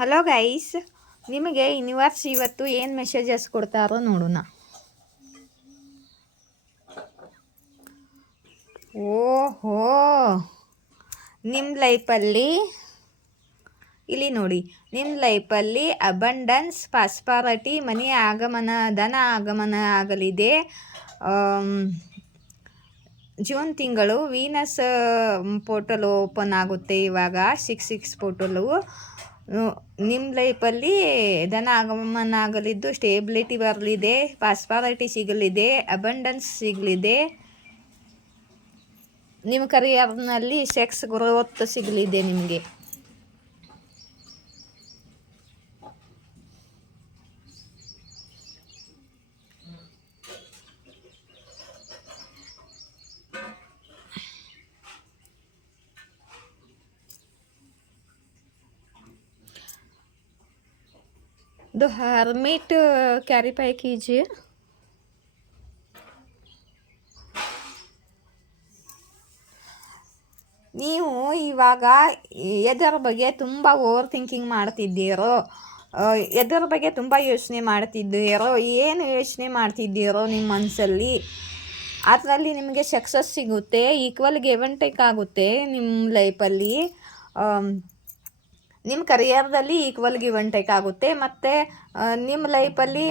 Hello guys, ನಿಮಗೆ universe ಇವತ್ತು ಏನು ಮೆಸೇಜಸ್ ಕೊಡ್ತಾರೋ ನೋಡೋಣ. ಓಹೋ, ನಿಮ್ಮ ಲೈಫಲ್ಲಿ ಇಲ್ಲಿ ನೋಡಿ, ನಿಮ್ಮ ಲೈಫಲ್ಲಿ ಅಬಂಡನ್ಸ್, ಪ್ರಾಸ್ಪರಿಟಿ, ಮನಿ ಆಗಮನ, ಧನ ಆಗಮನ ಆಗಲಿದೆ. ಜೂನ್ ತಿಂಗಳು ವೀನಸ್ ಪೋರ್ಟಲ್ ಓಪನ್ ಆಗುತ್ತೆ. ಇವಾಗ 6 ಪೋರ್ಟಲು ನಿಮ್ಮ ಲೈಫಲ್ಲಿ ಧನ ಆಗಮನ ಆಗಲಿದ್ದು, ಸ್ಟೇಬಿಲಿಟಿ ಬರಲಿದೆ, ಪ್ರಾಸ್ಪರಿಟಿ ಸಿಗಲಿದೆ, ಅಬಂಡನ್ಸ್ ಸಿಗಲಿದೆ. ನಿಮ್ಮ ಕರಿಯರ್ನಲ್ಲಿ ಸೆಕ್ಸ್ ಗ್ರೋತ್ ಸಿಗಲಿದೆ ನಿಮಗೆ. द हर्मिट क्लैरिफाई कीजिए. ನೀವು ಇವಾಗ ಎದರ ಬಗ್ಗೆ ತುಂಬ ಓವರ್ ಥಿಂಕಿಂಗ್ ಮಾಡ್ತಿದ್ದೀರೋ, ಎದರ ಬಗ್ಗೆ ತುಂಬ ಯೋಚನೆ ಮಾಡ್ತಿದ್ದೀರೋ, ಏನು ಯೋಚನೆ ಮಾಡ್ತಿದ್ದೀರೋ ನಿಮ್ಮ ಮನಸ್ಸಲ್ಲಿ, ಅದರಲ್ಲಿ ನಿಮಗೆ ಸಕ್ಸಸ್ ಸಿಗುತ್ತೆ. ಈಕ್ವಲ್ ಗಿವ್ ಆ್ಯಂಡ್ ಟೇಕ್ ಆಗುತ್ತೆ ನಿಮ್ಮ ಲೈಫಲ್ಲಿ. ನಿಮ್ಮ ಕರಿಯರ್ದಲ್ಲಿ ಈಕ್ವಲ್ ಗಿವ್ ಆ್ಯಂಡ್ ಟೇಕ್ ಆಗುತ್ತೆ. ಮತ್ತು ನಿಮ್ಮ ಲೈಫಲ್ಲಿ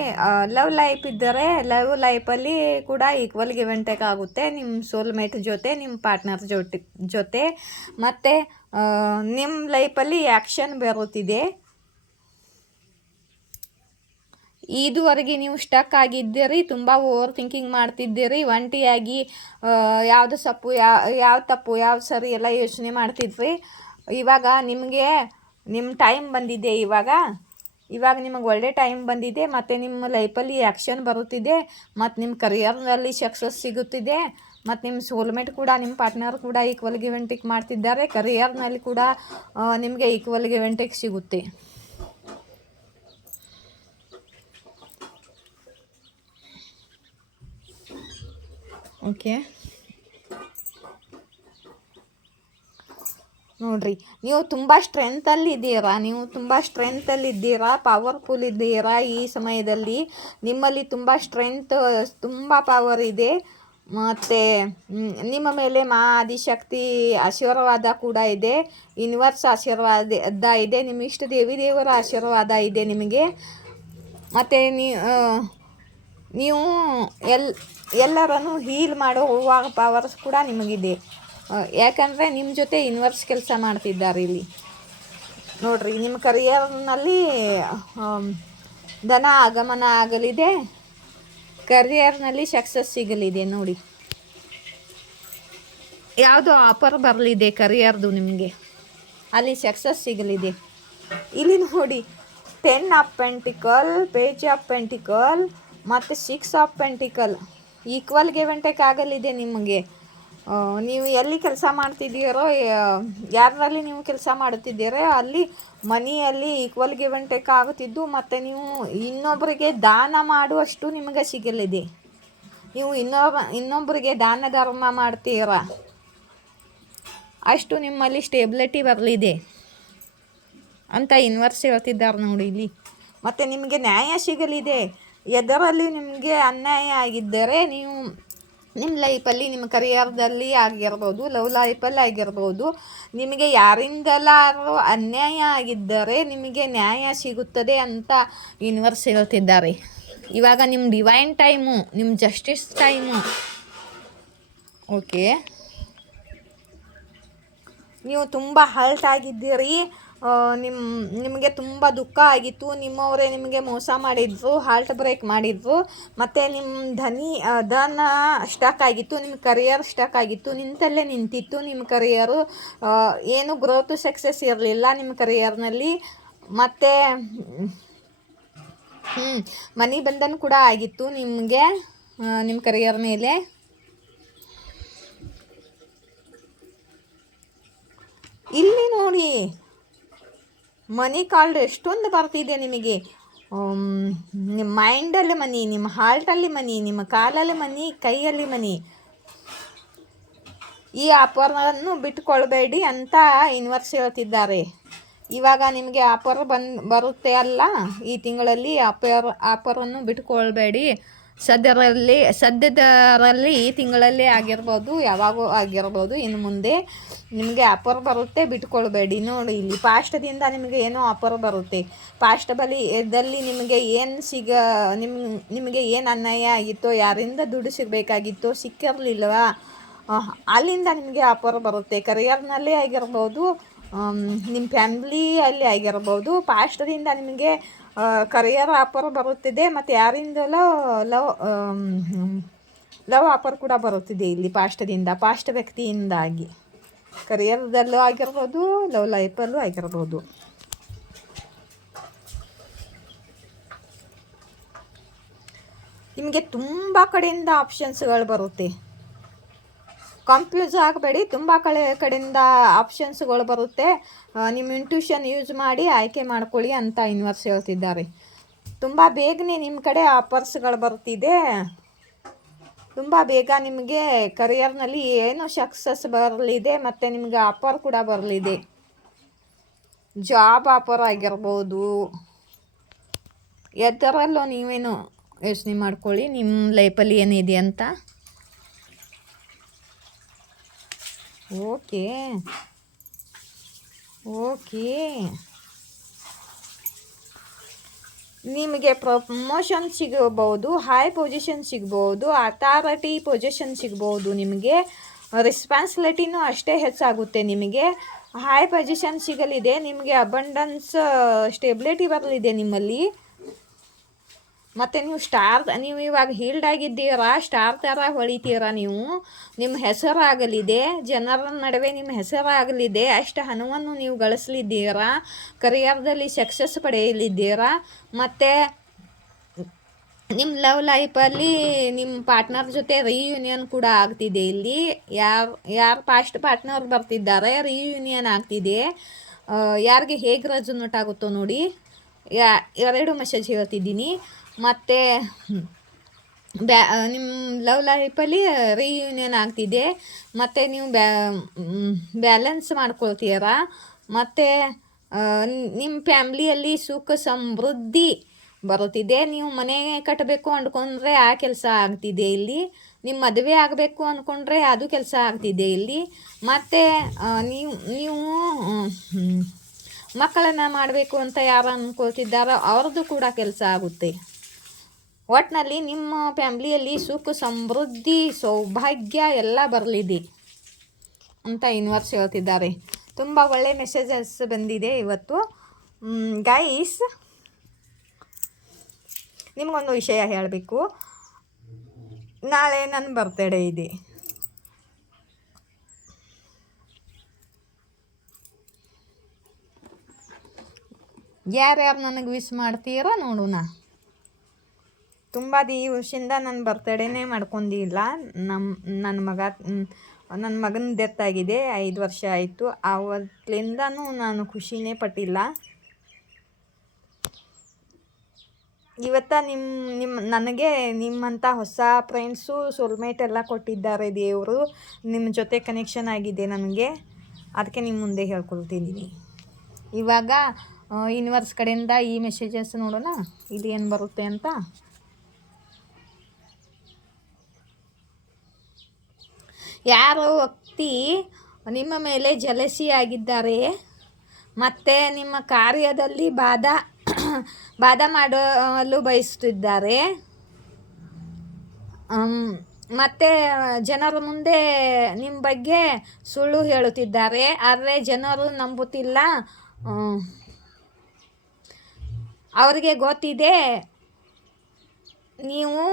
ಲವ್ ಲೈಫ್ ಇದ್ದರೆ ಲವ್ ಲೈಫಲ್ಲಿ ಕೂಡ ಈಕ್ವಲ್ ಗಿವ್ ಆ್ಯಂಡ್ ಟೇಕ್ ಆಗುತ್ತೆ. ನಿಮ್ಮ ಸೋಲ್ಮೇಟ್ ಜೊತೆ, ನಿಮ್ಮ ಪಾರ್ಟ್ನರ್ ಜೊತೆ ಮತ್ತು ನಿಮ್ಮ ಲೈಫಲ್ಲಿ ಆ್ಯಕ್ಷನ್ ಬರುತ್ತಿದೆ. ಇದುವರೆಗೆ ನೀವು ಸ್ಟಕ್ ಆಗಿದ್ದೀರಿ, ತುಂಬ ಓವರ್ ಥಿಂಕಿಂಗ್ ಮಾಡ್ತಿದ್ದೀರಿ, ಒಂಟಿಯಾಗಿ ಯಾವುದು ತಪ್ಪು ಯಾವ ಸರಿ ಎಲ್ಲ ಯೋಚನೆ ಮಾಡ್ತಿದ್ರಿ. ಇವಾಗ ನಿಮಗೆ ನಿಮ್ಮ ಟೈಮ್ ಬಂದಿದೆ. ಇವಾಗ ನಿಮಗೆ ಒಳ್ಳೆ ಟೈಮ್ ಬಂದಿದೆ ಮತ್ತು ನಿಮ್ಮ ಲೈಫಲ್ಲಿ ಆ್ಯಕ್ಷನ್ ಬರುತ್ತಿದೆ ಮತ್ತು ನಿಮ್ಮ ಕರಿಯರ್ನಲ್ಲಿ ಸಕ್ಸಸ್ ಸಿಗುತ್ತಿದೆ ಮತ್ತು ನಿಮ್ಮ ಸೋಲ್ಮೇಟ್ ಕೂಡ, ನಿಮ್ಮ ಪಾರ್ಟ್ನರ್ ಕೂಡ ಈಕ್ವಲ್ ಗಿವ್ ಆ್ಯಂಡ್ ಟೇಕ್ ಮಾಡ್ತಿದ್ದಾರೆ. ಕರಿಯರ್ನಲ್ಲಿ ಕೂಡ ನಿಮಗೆ ಈಕ್ವಲ್ ಗಿವ್ ಆ್ಯಂಡ್ ಟೇಕ್ ಸಿಗುತ್ತೆ. ಓಕೆ, ನೋಡಿರಿ, ನೀವು ತುಂಬ ಸ್ಟ್ರೆಂತಲ್ಲಿದ್ದೀರಾ, ಪವರ್ಫುಲ್ ಇದ್ದೀರಾ. ಈ ಸಮಯದಲ್ಲಿ ನಿಮ್ಮಲ್ಲಿ ತುಂಬ ಸ್ಟ್ರೆಂತ್, ತುಂಬ ಪವರ್ ಇದೆ. ಮತ್ತು ನಿಮ್ಮ ಮೇಲೆ ಆದಿಶಕ್ತಿ ಆಶೀರ್ವಾದ ಕೂಡ ಇದೆ, ಯೂನಿವರ್ಸ್ ಆಶೀರ್ವಾದ ಇದೆ, ನಿಮ್ಮ ಇಷ್ಟ ದೇವರ ಆಶೀರ್ವಾದ ಇದೆ ನಿಮಗೆ. ಮತ್ತು ನೀವು ಎಲ್ಲರನ್ನು ಹೀಲ್ ಮಾಡೋ ಪವರ್ಸ್ ಕೂಡ ನಿಮಗಿದೆ. ಯಾಕಂದರೆ ನಿಮ್ಮ ಜೊತೆ ಯೂನಿವರ್ಸ್ ಕೆಲಸ ಮಾಡ್ತಿದ್ದಾರೆ ಇಲ್ಲಿ. ನೋಡಿರಿ, ನಿಮ್ಮ ಕರಿಯರ್ನಲ್ಲಿ ಧನ ಆಗಮನ ಆಗಲಿದೆ, ಕರಿಯರ್ನಲ್ಲಿ ಸಕ್ಸಸ್ ಸಿಗಲಿದೆ. ನೋಡಿ, ಯಾವುದೋ ಆಫರ್ ಬರಲಿದೆ ಕರಿಯರ್ದು ನಿಮಗೆ, ಅಲ್ಲಿ ಸಕ್ಸಸ್ ಸಿಗಲಿದೆ. ಇಲ್ಲಿ ನೋಡಿ, 10 of pentacle, page of pentacle ಮತ್ತು 6 of pentacle equal give and take ಆಗಲಿದೆ ನಿಮಗೆ. ನೀವು ಎಲ್ಲಿ ಕೆಲಸ ಮಾಡ್ತಿದ್ದೀರೋ, ಯಾರಲ್ಲಿ ನೀವು ಕೆಲಸ ಮಾಡುತ್ತಿದ್ದೀರೋ ಅಲ್ಲಿ ಮನಿಯಲ್ಲಿ ಈಕ್ವಲ್ ಗಿವ್ ಆ್ಯಂಡ್ ಟೇಕ್ ಆಗುತ್ತಿದ್ದು, ಮತ್ತು ನೀವು ಇನ್ನೊಬ್ಬರಿಗೆ ದಾನ ಮಾಡುವಷ್ಟು ನಿಮಗೆ ಸಿಗಲಿದೆ. ನೀವು ಇನ್ನೊಬ್ಬರಿಗೆ ದಾನ ಧರ್ಮ ಮಾಡ್ತೀರಾ, ಅಷ್ಟು ನಿಮ್ಮಲ್ಲಿ ಸ್ಟೇಬಿಲಿಟಿ ಬರಲಿದೆ ಅಂತ ಯೂನಿವರ್ಸ್ ಹೇಳ್ತಿದ್ದಾರೆ ನೋಡಿ ಇಲ್ಲಿ. ಮತ್ತು ನಿಮಗೆ ನ್ಯಾಯ ಸಿಗಲಿದೆ. ಎದರಲ್ಲಿ ನಿಮಗೆ ಅನ್ಯಾಯ ಆಗಿದ್ದರೆ, ನೀವು ನಿಮ್ಮ ಲೈಫಲ್ಲಿ, ನಿಮ್ಮ ಕರಿಯರ್ದಲ್ಲಿ ಆಗಿರ್ಬೋದು, ಲವ್ ಲೈಫಲ್ಲಿ ಆಗಿರ್ಬೋದು, ನಿಮಗೆ ಯಾರಿಂದಲಾದರೂ ಅನ್ಯಾಯ ಆಗಿದ್ದರೆ ನಿಮಗೆ ನ್ಯಾಯ ಸಿಗುತ್ತದೆ ಅಂತ ಯೂನಿವರ್ಸ್ ಹೇಳ್ತಿದ್ದಾರೆ. ಇವಾಗ ನಿಮ್ಮ ಡಿವೈನ್ ಟೈಮು, ನಿಮ್ಮ ಜಸ್ಟಿಸ್ ಟೈಮು. ಓಕೆ, ನೀವು ತುಂಬ ಹರ್ಟ್ ಆಗಿದ್ದೀರಿ, ನಿಮಗೆ ತುಂಬ ದುಃಖ ಆಗಿತ್ತು, ನಿಮ್ಮವರೇ ನಿಮಗೆ ಮೋಸ ಮಾಡಿದ್ರು, ಹಾರ್ಟ್ ಬ್ರೇಕ್ ಮಾಡಿದ್ರು, ಮತ್ತು ನಿಮ್ಮ ಧನ ಸ್ಟಕ್ ಆಗಿತ್ತು, ನಿಮ್ಮ ಕರಿಯರ್ ಸ್ಟಕ್ ಆಗಿತ್ತು, ನಿಂತಲ್ಲೇ ನಿಂತಿತ್ತು ನಿಮ್ಮ ಕರಿಯರು. ಏನು ಗ್ರೋತ್ ಸಕ್ಸಸ್ ಇರಲಿಲ್ಲ ನಿಮ್ಮ ಕರಿಯರ್ನಲ್ಲಿ. ಮತ್ತು ಮನಿ ಬಂಧನ ಕೂಡ ಆಗಿತ್ತು ನಿಮಗೆ ನಿಮ್ಮ ಕರಿಯರ್ ಮೇಲೆ. ಇಲ್ಲಿ ನೋಡಿ, ಮನಿ ಕಾರ್ಡ್ ಎಷ್ಟೊಂದು ಬರ್ತಿದೆ ನಿಮಗೆ. ನಿಮ್ಮ ಮೈಂಡಲ್ಲಿ ಮನಿ, ನಿಮ್ಮ ಹಾರ್ಟಲ್ಲಿ ಮನಿ, ನಿಮ್ಮ ಕಾಲಲ್ಲಿ ಮನಿ, ಕೈಯಲ್ಲಿ ಮನಿ. ಈ ಆಫರನ್ನು ಬಿಟ್ಟುಕೊಳ್ಬೇಡಿ ಅಂತ ಯೂನಿವರ್ಸ್ ಹೇಳ್ತಿದ್ದಾರೆ. ಇವಾಗ ನಿಮಗೆ ಆಫರ್ ಬರುತ್ತೆ ಅಲ್ಲ, ಈ ತಿಂಗಳಲ್ಲಿ ಆಫರನ್ನು ಬಿಟ್ಕೊಳ್ಬೇಡಿ. ಸದ್ಯದರಲ್ಲಿ ಈ ತಿಂಗಳಲ್ಲೇ ಆಗಿರ್ಬೋದು, ಯಾವಾಗೂ ಆಗಿರ್ಬೋದು. ಇನ್ನು ಮುಂದೆ ನಿಮಗೆ ಆಫರ್ ಬರುತ್ತೆ, ಬಿಟ್ಕೊಳ್ಬೇಡಿ. ನೋಡಿ ಇಲ್ಲಿ ಪಾಸ್ಟದಿಂದ ನಿಮಗೆ ಏನೋ ಆಫರ್ ಬರುತ್ತೆ. ಪಾಸ್ಟದಲ್ಲಿ ನಿಮಗೆ ಏನು ನಿಮಗೆ ಏನು ಅನ್ಯಾಯ ಆಗಿತ್ತೋ, ಯಾರಿಂದ ದುಡ್ಡು ಸಿಗಬೇಕಾಗಿತ್ತೋ ಸಿಕ್ಕಿರಲಿಲ್ವಾ, ಅಲ್ಲಿಂದ ನಿಮಗೆ ಆಫರ್ ಬರುತ್ತೆ. ಕರಿಯರ್ನಲ್ಲೇ ಆಗಿರ್ಬೋದು, ನಿಮ್ಮ ಫ್ಯಾಮ್ಲಿಯಲ್ಲಿ ಆಗಿರ್ಬೋದು. ಪಾಸ್ಟದಿಂದ ನಿಮಗೆ ಕರಿಯರ್ ಆಫರ್ ಬರುತ್ತಿದೆ, ಮತ್ತು ಯಾರಿಂದಲೋ ಲವ್ ಆಫರ್ ಕೂಡ ಬರುತ್ತಿದೆ ಇಲ್ಲಿ ಪಾಸ್ಟ್ ವ್ಯಕ್ತಿಯಿಂದಾಗಿ. ಕರಿಯರ್ದಲ್ಲೂ ಆಗಿರ್ಬೋದು, ಲವ್ ಲೈಫಲ್ಲೂ ಆಗಿರ್ಬೋದು. ನಿಮಗೆ ತುಂಬ ಕಡೆಯಿಂದ ಆಪ್ಷನ್ಸ್ಗಳು ಬರುತ್ತೆ. ಕನ್ಫ್ಯೂಸ್ ಆಗಬೇಡಿ, ತುಂಬ ಕಡೆಯಿಂದ ಆಪ್ಷನ್ಸ್ಗಳು ಬರುತ್ತೆ. ನಿಮ್ಮ ಇಂಟ್ಯೂಷನ್ ಯೂಸ್ ಮಾಡಿ ಆಯ್ಕೆ ಮಾಡ್ಕೊಳ್ಳಿ ಅಂತ ಯೂನಿವರ್ಸ್ ಹೇಳ್ತಿದ್ದಾರೆ. ತುಂಬ ಬೇಗನೆ ನಿಮ್ಮ ಕಡೆ ಆಫರ್ಸ್ಗಳು ಬರ್ತಿದೆ. ತುಂಬ ಬೇಗ ನಿಮಗೆ ಕರಿಯರ್ನಲ್ಲಿ ಏನೋ ಸಕ್ಸಸ್ ಬರಲಿದೆ, ಮತ್ತು ನಿಮಗೆ ಆಫರ್ ಕೂಡ ಬರಲಿದೆ. ಜಾಬ್ ಆಫರ್ ಆಗಿರ್ಬೋದು, ಎದರಲ್ಲೋ ನೀವೇನು ಯೋಚನೆ ಮಾಡ್ಕೊಳ್ಳಿ ನಿಮ್ಮ ಲೈಫಲ್ಲಿ ಏನಿದೆ ಅಂತ. ಓಕೆ ನಿಮಗೆ ಪ್ರಮೋಷನ್ ಸಿಗಬಹುದು, ಹೈ ಪೊಸಿಷನ್ ಸಿಗ್ಬೋದು, ಅಥಾರಿಟಿ ಪೊಸಿಷನ್ ಸಿಗ್ಬೋದು. ನಿಮಗೆ ರೆಸ್ಪಾನ್ಸಿಬಿಲಿಟಿನೂ ಅಷ್ಟೇ ಹೆಚ್ಚಾಗುತ್ತೆ. ನಿಮಗೆ ಹೈ ಪೊಸಿಷನ್ ಸಿಗಲಿದೆ, ನಿಮಗೆ ಅಬಂಡನ್ಸ್ ಸ್ಟೆಬಿಲಿಟಿ ಬರಲಿದೆ ನಿಮ್ಮಲ್ಲಿ. ಮತ್ತು ನೀವು ಇವಾಗ ಹೀಲ್ಡ್ ಆಗಿದ್ದೀರಾ, ಸ್ಟಾರ್ ಥರ ಹೊಳಿತೀರಾ. ನಿಮ್ಮ ಹೆಸರಾಗಲಿದೆ, ಜನರ ನಡುವೆ ನಿಮ್ಮ ಹೆಸರಾಗಲಿದೆ. ಅಷ್ಟು ಹಣವನ್ನು ನೀವು ಗಳಿಸಲಿದ್ದೀರಾ, ಕರಿಯರ್ದಲ್ಲಿ ಸಕ್ಸಸ್ ಪಡೆಯಲಿದ್ದೀರಾ. ಮತ್ತು ನಿಮ್ಮ ಲವ್ ಲೈಫಲ್ಲಿ ನಿಮ್ಮ ಪಾರ್ಟ್ನರ್ ಜೊತೆ ರಿಯೂನಿಯನ್ ಕೂಡ ಆಗ್ತಿದೆ. ಇಲ್ಲಿ ಯಾರು ಪಾಸ್ಟ್ ಪಾರ್ಟ್ನರ್ ಬರ್ತಿದ್ದಾರೆ, ರಿಯೂನಿಯನ್ ಆಗ್ತಿದೆ. ಯಾರಿಗೆ ಹೇಗೆ ರೆಸೊನೇಟ್ ಆಗುತ್ತೋ ನೋಡಿ, 2 ಮೆಸೇಜ್ ಹೇಳ್ತಿದ್ದೀನಿ. ಮತ್ತು ನಿಮ್ಮ ಲವ್ ಲೈಫಲ್ಲಿ ರಿಯೂನಿಯನ್ ಆಗ್ತಿದೆ, ಮತ್ತು ನೀವು ಬ್ಯಾಲೆನ್ಸ್ ಮಾಡ್ಕೊಳ್ತೀರಾ. ಮತ್ತು ನಿಮ್ಮ ಫ್ಯಾಮ್ಲಿಯಲ್ಲಿ ಸುಖ ಸಮೃದ್ಧಿ ಬರುತ್ತಿದೆ. ನೀವು ಮನೆ ಕಟ್ಟಬೇಕು ಅಂದ್ಕೊಂಡ್ರೆ ಆ ಕೆಲಸ ಆಗ್ತಿದೆ ಇಲ್ಲಿ. ನಿಮ್ಮ ಮದುವೆ ಆಗಬೇಕು ಅಂದ್ಕೊಂಡ್ರೆ ಅದು ಕೆಲಸ ಆಗ್ತಿದೆ ಇಲ್ಲಿ. ಮತ್ತು ನೀವು ಮಕ್ಕಳನ್ನು ಮಾಡಬೇಕು ಅಂತ ಯಾರು ಅಂದ್ಕೊಳ್ತಿದ್ದಾರೋ ಅವ್ರದ್ದು ಕೂಡ ಕೆಲಸ ಆಗುತ್ತೆ. ಒಟ್ಟಿನಲ್ಲಿ ನಿಮ್ಮ ಫ್ಯಾಮ್ಲಿಯಲ್ಲಿ ಸುಖ ಸಮೃದ್ಧಿ ಸೌಭಾಗ್ಯ ಎಲ್ಲ ಬರಲಿದೆ ಅಂತ ಯೂನಿವರ್ಸ್ ಹೇಳ್ತಿದ್ದಾರೆ. ತುಂಬ ಒಳ್ಳೆ ಮೆಸೇಜಸ್ ಬಂದಿದೆ ಇವತ್ತು. ಗೈಸ್, ನಿಮಗೊಂದು ವಿಷಯ ಹೇಳಬೇಕು. ನಾಳೆ ನನ್ನ ಬರ್ತ್ಡೇ ಇದೆ. ಯಾರ್ಯಾರು ನನಗೆ ವಿಶ್ ಮಾಡ್ತೀರೋ ನೋಡೋಣ. ತುಂಬ ದಿವಸದಿಂದ ನನ್ನ ಬರ್ತಡೇನೇ ಮಾಡ್ಕೊಂಡಿಲ್ಲ. ನನ್ನ ಮಗನ ಡೆತ್ ಆಗಿದೆ, 5 ವರ್ಷ ಆಯಿತು. ಆವತ್ತಿಂದನೂ ನಾನು ಖುಷಿನೇ ಪಟ್ಟಿಲ್ಲ. ಇವತ್ತು ನನಗೆ ನಿಮ್ಮಂಥ ಹೊಸ ಫ್ರೆಂಡ್ಸು, ಸೋಲ್ಮೇಟ್ ಎಲ್ಲ ಕೊಟ್ಟಿದ್ದಾರೆ ದೇವರು. ನಿಮ್ಮ ಜೊತೆ ಕನೆಕ್ಷನ್ ಆಗಿದೆ ನನಗೆ, ಅದಕ್ಕೆ ನಿಮ್ಮ ಮುಂದೆ ಹೇಳ್ಕೊಳ್ತಿದ್ದೀನಿ. ಇವಾಗ ಯೂನಿವರ್ಸ್ ಕಡೆಯಿಂದ ಈ ಮೆಸೇಜಸ್ ನೋಡೋಣ, ಇಲ್ಲಿ ಏನು ಬರುತ್ತೆ ಅಂತ. ಯಾರೋ ವ್ಯಕ್ತಿ ನಿಮ್ಮ ಮೇಲೆ ಜಲಸಿ ಆಗಿದ್ದಾರೆ, ಮತ್ತು ನಿಮ್ಮ ಕಾರ್ಯದಲ್ಲಿ ಬಾಧಾ ಮಾಡಲು ಬಯಸುತ್ತಿದ್ದಾರೆ. ಮತ್ತು ಜನರ ಮುಂದೆ ನಿಮ್ಮ ಬಗ್ಗೆ ಸುಳ್ಳು ಹೇಳುತ್ತಿದ್ದಾರೆ, ಆದರೆ ಜನರು ನಂಬುತ್ತಿಲ್ಲ. ಅವರಿಗೆ ಗೊತ್ತಿದೆ ನೀವು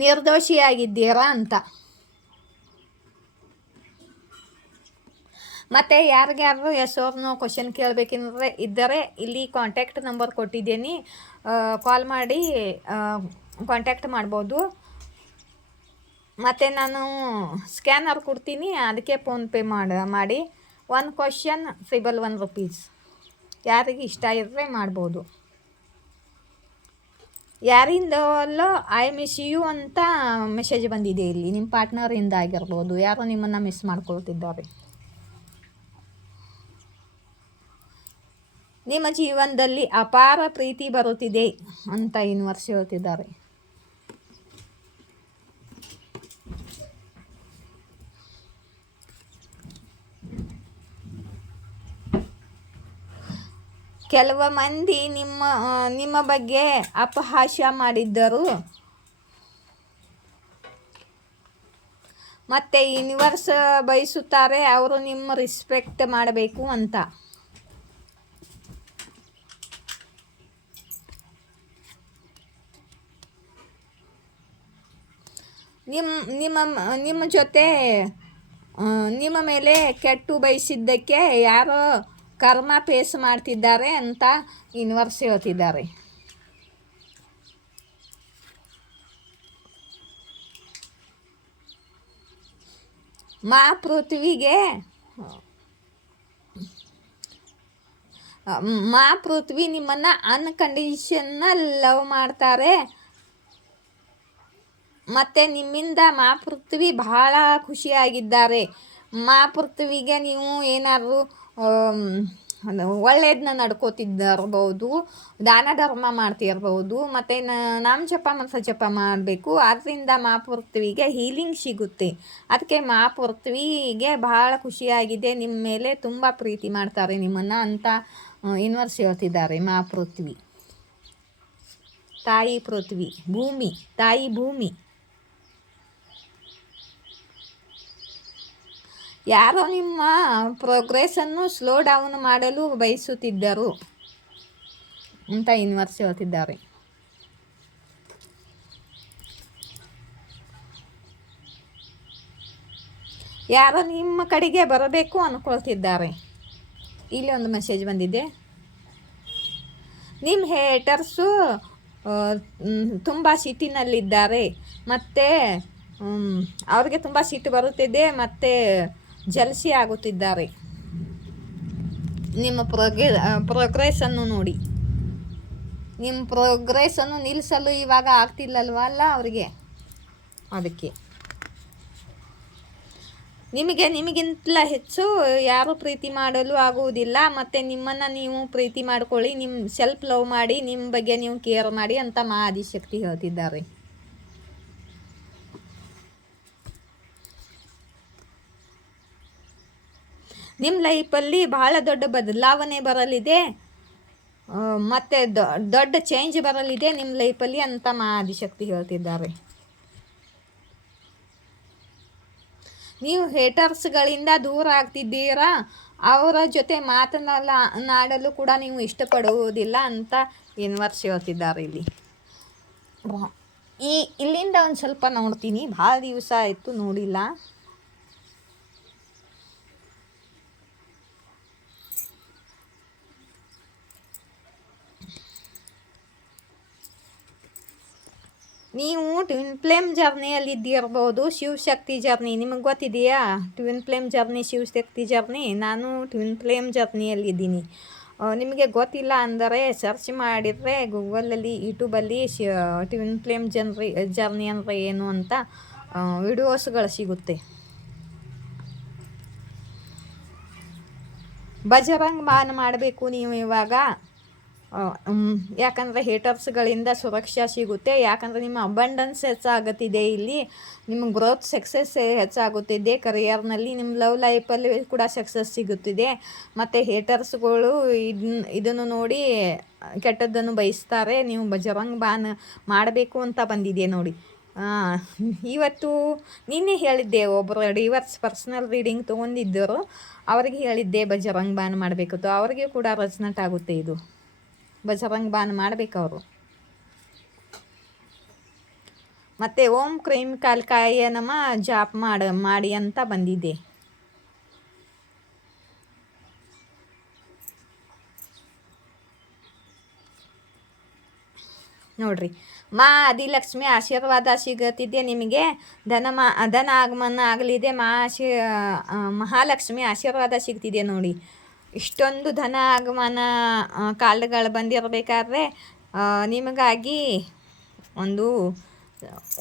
ನಿರ್ದೋಷಿಯಾಗಿದ್ದೀರಾ ಅಂತ. ಮತ್ತು ಯಾರಿಗಾರು ಹೆಸರನ್ನು ಕ್ವಶನ್ ಇದ್ದರೆ ಇಲ್ಲಿ ಕಾಂಟ್ಯಾಕ್ಟ್ ನಂಬರ್ ಕೊಟ್ಟಿದ್ದೀನಿ, ಕಾಲ್ ಮಾಡಿ ಕಾಂಟ್ಯಾಕ್ಟ್ ಮಾಡ್ಬೋದು. ಮತ್ತು ನಾನು ಸ್ಕ್ಯಾನರ್ ಕೊಡ್ತೀನಿ, ಅದಕ್ಕೆ ಫೋನ್ಪೇ ಮಾಡಿ 1 ಕ್ವಶನ್ $1 ರೂಪೀಸ್. ಯಾರಿಗೆ ಇಷ್ಟ ಇದ್ದರೆ ಮಾಡ್ಬೋದು. ಯಾರಿಂದಲೋ ಐ ಮಿಸ್ ಯು ಅಂತ ಮೆಸೇಜ್ ಬಂದಿದೆ ಇಲ್ಲಿ. ನಿಮ್ಮ ಪಾರ್ಟ್ನರಿಂದ ಆಗಿರ್ಬೋದು, ಯಾರೋ ನಿಮ್ಮನ್ನು ಮಿಸ್ ಮಾಡ್ಕೊಳ್ತಿದ್ದಾರೆ. ನಿಮ್ಮ ಜೀವನದಲ್ಲಿ ಅಪಾರ ಪ್ರೀತಿ ಬರುತ್ತಿದೆ ಅಂತ ಯೂನಿವರ್ಸ್ ಹೇಳ್ತಿದ್ದಾರೆ. ಕೆಲವು ಮಂದಿ ನಿಮ್ಮ ಬಗ್ಗೆ ಅಪಹಾಸ್ಯ ಮಾಡಿದ್ದರು, ಮತ್ತು ಯೂನಿವರ್ಸ್ ಬಯಸುತ್ತಾರೆ ಅವರು ನಿಮ್ಮ ರೆಸ್ಪೆಕ್ಟ್ ಮಾಡಬೇಕು ಅಂತ. ನಿಮ್ಮ ಜೊತೆ ನಿಮ್ಮ ಮೇಲೆ ಕೆಟ್ಟು ಬಯಸಿದ್ದಕ್ಕೆ ಯಾರೋ ಕರ್ಮ ಫೇಸ್ ಮಾಡ್ತಿದ್ದಾರೆ ಅಂತ ಯೂನಿವರ್ಸ್ ಹೇಳ್ತಿದ್ದಾರೆ. ಪೃಥ್ವಿ ನಿಮ್ಮನ್ನು ಅನ್ಕಂಡೀಷನಲ್ ಲವ್ ಮಾಡ್ತಾರೆ, ಮತ್ತು ನಿಮ್ಮಿಂದ ಪೃಥ್ವಿ ಬಹಳ ಖುಷಿಯಾಗಿದ್ದಾರೆ. ಪೃಥ್ವಿಗೆ ನೀವು ಏನಾದರೂ ಒಳ್ಳೆಯದನ್ನ ನಡ್ಕೋತಿದ್ದಿರ್ಬೋದು, ದಾನ ಧರ್ಮ ಮಾಡ್ತಿರ್ಬೋದು, ಮತ್ತು ನಾಮ ಜಪ ಮಂತ್ರ ಜಪ ಮಾಡಬೇಕು. ಅದರಿಂದ ಪೃಥ್ವಿಗೆ ಹೀಲಿಂಗ್ ಸಿಗುತ್ತೆ. ಅದಕ್ಕೆ ಪೃಥ್ವಿಗೆ ಬಹಳ ಖುಷಿಯಾಗಿದೆ, ನಿಮ್ಮ ಮೇಲೆ ತುಂಬ ಪ್ರೀತಿ ಮಾಡ್ತಾರೆ ನಿಮ್ಮನ್ನು ಅಂತ ಯೂನಿವರ್ಸ್ ಹೇಳ್ತಿದ್ದಾರೆ. ಪೃಥ್ವಿ ತಾಯಿ, ಪೃಥ್ವಿ ಭೂಮಿ, ತಾಯಿ ಭೂಮಿ. ಯಾರೋ ನಿಮ್ಮ ಪ್ರೋಗ್ರೆಸ್ಸನ್ನು ಸ್ಲೋ ಡೌನ್ ಮಾಡಲು ಬಯಸುತ್ತಿದ್ದರು ಅಂತ ಯೂನಿವರ್ಸ್ ಹೇಳ್ತಿದ್ದಾರೆ. ಯಾರೋ ನಿಮ್ಮ ಕಡೆಗೆ ಬರಬೇಕು ಅಂದ್ಕೊಳ್ತಿದ್ದಾರೆ. ಇಲ್ಲಿ ಒಂದು ಮೆಸೇಜ್ ಬಂದಿದೆ. ನಿಮ್ಮ ಹೇಟರ್ಸು ತುಂಬ ಸಿಟ್ಟಿನಲ್ಲಿದ್ದಾರೆ, ಮತ್ತು ಅವ್ರಿಗೆ ತುಂಬ ಸಿಟ್ಟು ಬರುತ್ತಿದೆ, ಮತ್ತು ಜಲಸಿ ಆಗುತ್ತಿದ್ದಾರೆ. ನಿಮ್ಮ ಪ್ರೋಗ್ರೆಸ್ಸನ್ನು ನೋಡಿ. ನಿಮ್ಮ ಪ್ರೋಗ್ರೆಸ್ಸನ್ನು ನಿಲ್ಲಿಸಲು ಇವಾಗ ಆಗ್ತಿಲ್ಲಲ್ವಲ್ಲ ಅವರಿಗೆ, ಅದಕ್ಕೆ ನಿಮಗಿಂತಲ ಹೆಚ್ಚು ಯಾರೂ ಪ್ರೀತಿ ಮಾಡಲು ಆಗುವುದಿಲ್ಲ. ಮತ್ತು ನಿಮ್ಮನ್ನು ನೀವು ಪ್ರೀತಿ ಮಾಡ್ಕೊಳ್ಳಿ, ನಿಮ್ಮ ಸೆಲ್ಫ್ ಲವ್ ಮಾಡಿ, ನಿಮ್ಮ ಬಗ್ಗೆ ನೀವು ಕೇರ್ ಮಾಡಿ ಅಂತ ಆದಿಶಕ್ತಿ ಹೇಳ್ತಿದ್ದಾರೆ. ನಿಮ್ಮ ಲೈಫಲ್ಲಿ ಬಹಳ ದೊಡ್ಡ ಬದಲಾವಣೆ ಬರಲಿದೆ, ಮತ್ತು ದೊಡ್ಡ ಚೇಂಜ್ ಬರಲಿದೆ ನಿಮ್ಮ ಲೈಫಲ್ಲಿ ಅಂತ ಆದಿಶಕ್ತಿ ಹೇಳ್ತಿದ್ದಾರೆ. ನೀವು ಹೇಟರ್ಸ್ಗಳಿಂದ ದೂರ ಆಗ್ತಿದ್ದೀರಾ, ಅವರ ಜೊತೆ ಮಾತನಾಡಲು ಕೂಡ ನೀವು ಇಷ್ಟಪಡುವುದಿಲ್ಲ ಅಂತ ಯೂನಿವರ್ಸ್ ಹೇಳ್ತಿದ್ದಾರೆ. ಇಲ್ಲಿಂದ ಒಂದು ಸ್ವಲ್ಪ ನೋಡ್ತೀನಿ, ಭಾಳ ದಿವಸ ಆಯಿತು ನೋಡಿಲ್ಲ. ನೀವು ಟ್ವಿನ್ ಫ್ಲೇಮ್ ಜರ್ನಿಯಲ್ಲಿದ್ದಿರ್ಬೋದು, ಶಿವಶಕ್ತಿ ಜರ್ನಿ ನಿಮಗೆ ಗೊತ್ತಿದೆಯಾ? Twin flame journey, Shivashakti journey. ನಾನು ಟ್ವಿನ್ ಫ್ಲೇಮ್ ಜರ್ನಿಯಲ್ಲಿದ್ದೀನಿ. ನಿಮಗೆ ಗೊತ್ತಿಲ್ಲ ಅಂದರೆ ಸರ್ಚ್ ಮಾಡಿದರೆ ಗೂಗಲಲ್ಲಿ, ಯೂಟ್ಯೂಬಲ್ಲಿ ಟ್ವಿನ್ ಫ್ಲೇಮ್ ಜರ್ನಿ ಅಂದರೆ ಏನು ಅಂತ ವಿಡಿಯೋಸ್ಗಳು ಸಿಗುತ್ತೆ. ಬಜರಂಗ್ ಬಾನ್ ಮಾಡಬೇಕು ನೀವು ಇವಾಗ, ಯಾಕಂದರೆ ಹೇಟರ್ಸ್ಗಳಿಂದ ಸುರಕ್ಷಾ ಸಿಗುತ್ತೆ. ಯಾಕಂದರೆ ನಿಮ್ಮ ಅಬಂಡೆನ್ಸ್ ಹೆಚ್ಚಾಗುತ್ತಿದೆ, ಇಲ್ಲಿ ನಿಮ್ಮ ಗ್ರೋತ್ ಸಕ್ಸಸ್ ಹೆಚ್ಚಾಗುತ್ತಿದೆ ಕರಿಯರ್ನಲ್ಲಿ, ನಿಮ್ಮ ಲವ್ ಲೈಫಲ್ಲಿ ಕೂಡ ಸಕ್ಸಸ್ ಸಿಗುತ್ತಿದೆ. ಮತ್ತು ಹೇಟರ್ಸ್ಗಳು ಇದನ್ನು ನೋಡಿ ಕೆಟ್ಟದ್ದನ್ನು ಬಯಸ್ತಾರೆ. ನೀವು ಬಜರಂಗ್ ಬಾನ್ ಮಾಡಬೇಕು ಅಂತ ಬಂದಿದೆ ನೋಡಿ. ಇವತ್ತು ನಿನ್ನೆ ಹೇಳಿದ್ದೆ, ಒಬ್ಬರು ಡಿವರ್ಸ್ ಪರ್ಸ್ನಲ್ ರೀಡಿಂಗ್ ತೊಗೊಂಡಿದ್ದರು, ಅವರಿಗೆ ಹೇಳಿದ್ದೆ ಬಜರಂಗ್ ಬಾನ್ ಮಾಡಬೇಕು. ಅವರಿಗೆ ಕೂಡ ರೆಸನೇಟ್ ಆಗುತ್ತೆ ಇದು. ಬಜರಂಗ್ ಬಾನ್ ಮಾಡಬೇಕು ಅವರು. ಮತ್ತು ಓಂ ಕ್ರೀಂ ಕಾಲ್ಕಾಯ ನಮ ಜಾಪ್ ಮಾಡಿ ಅಂತ ಬಂದಿದೆ. ನೋಡ್ರಿ, ಆದಿಲಕ್ಷ್ಮಿ ಆಶೀರ್ವಾದ ಸಿಗುತ್ತಿದೆ ನಿಮಗೆ. ಧನ ಆಗಮನ ಆಗಲಿದೆ. ಮಹಾಲಕ್ಷ್ಮಿ ಆಶೀರ್ವಾದ ಸಿಗ್ತಿದೆ ನೋಡಿ. ಇಷ್ಟೊಂದು ಧನ ಆಗಮನ ಕಾಲ್ಗಳು ಬಂದಿರಬೇಕಾದ್ರೆ ನಿಮಗಾಗಿ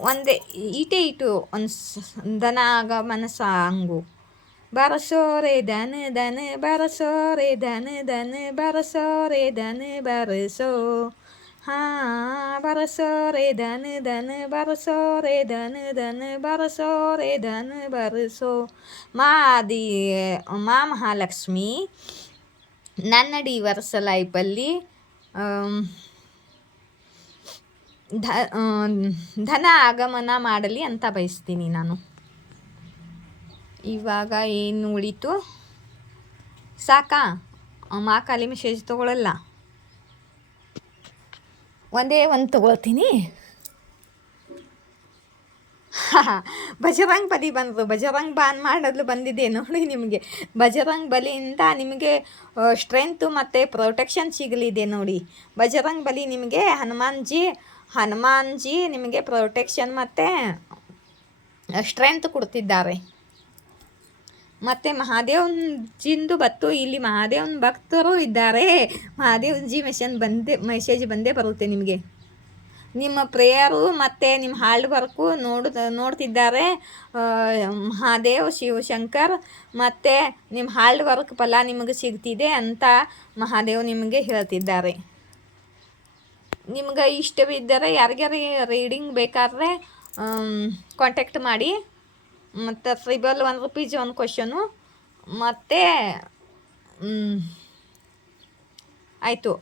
ಒಂದೇ ಇಟು ಒಂದು ಧನ ಆಗಮನ ಸಾಂಗು ಬರಸೋ ರೇ ಧನ ಧನ ಬರಸೋ ರೇ ಧನ ಧನ ಬರಸೋ ರೇ ಧನ ಬರಸೋ ಹಾಂ ಬರಸೋ ರೇ ಧನ ಧನ ಬರಸೋ ರೇ ಧನ ಧನ ಬರಸೋ ರೇ ಧನ ಬರಸೋ ಮಾದಿ ಮಾ ಮಹಾಲಕ್ಷ್ಮಿ ನನ್ನಡಿ ವರ್ಷ ಲೈಫಲ್ಲಿ ಧನ ಆಗಮನ ಮಾಡಲಿ ಅಂತ ಬಯಸ್ತೀನಿ ನಾನು. ಇವಾಗ ಏನು ಉಳಿತು ಸಾಕಾ? ಮಾ ಖಾಲಿ ಮೆಸೇಜ್ ತೊಗೊಳಲ್ಲ, ಒಂದೇ ಒಂದು ತೊಗೊಳ್ತೀನಿ. ಬಜರಂಗ್ ಬಲಿ ಬಂದರು, ಬಜರಂಗ್ ಬಾನ್ ಮಾಡಲು ಬಂದಿದೆ ನೋಡಿ ನಿಮಗೆ. ಬಜರಂಗ್ ಬಲಿಯಿಂದ ನಿಮಗೆ ಸ್ಟ್ರೆಂತು ಮತ್ತು ಪ್ರೊಟೆಕ್ಷನ್ ಸಿಗಲಿದೆ ನೋಡಿ. ಬಜರಂಗ್ ಬಲಿ ನಿಮಗೆ ಹನುಮಾನ್ ಜಿ ನಿಮಗೆ ಪ್ರೊಟೆಕ್ಷನ್ ಮತ್ತು ಸ್ಟ್ರೆಂತ್ ಕೊಡ್ತಿದ್ದಾರೆ. ಮತ್ತು ಮಹಾದೇವನ್ ಜಿಂದು ಬತ್ತು ಇಲ್ಲಿ ಮಹಾದೇವನ ಭಕ್ತರು ಇದ್ದಾರೆ. ಮಹಾದೇವನ್ ಜಿ ಮೆಸೇಜ್ ಬಂದೇ ಬರುತ್ತೆ ನಿಮಗೆ. ನಿಮ್ಮ ಪ್ರೇಯರು ಮತ್ತು ನಿಮ್ಮ ಹಾರ್ಡ್ ವರ್ಕು ನೋಡ್ತಿದ್ದಾರೆ ಮಹಾದೇವ್ ಶಿವಶಂಕರ್. ಮತ್ತು ನಿಮ್ಮ ಹಾರ್ಡ್ ವರ್ಕ್ ಫಲ ನಿಮಗೆ ಸಿಗ್ತಿದೆ ಅಂತ ಮಹಾದೇವ್ ನಿಮಗೆ ಹೇಳ್ತಿದ್ದಾರೆ. ನಿಮ್ಗೆ ಇಷ್ಟವಿದ್ದರೆ ಯಾರಿಗಾರಿ ರೀಡಿಂಗ್ ಬೇಕಾದರೆ ಕಾಂಟ್ಯಾಕ್ಟ್ ಮಾಡಿ. ಮತ್ತು ಟ್ರಿಬಲ್ ₹1 ಒಂದು ಕ್ವಶನು. ಮತ್ತು ಆಯಿತು.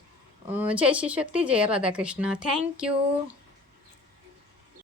ಜೈ ಶಿವಶಕ್ತಿ, ಜಯ ರಾಧಾಕೃಷ್ಣ. Thank you.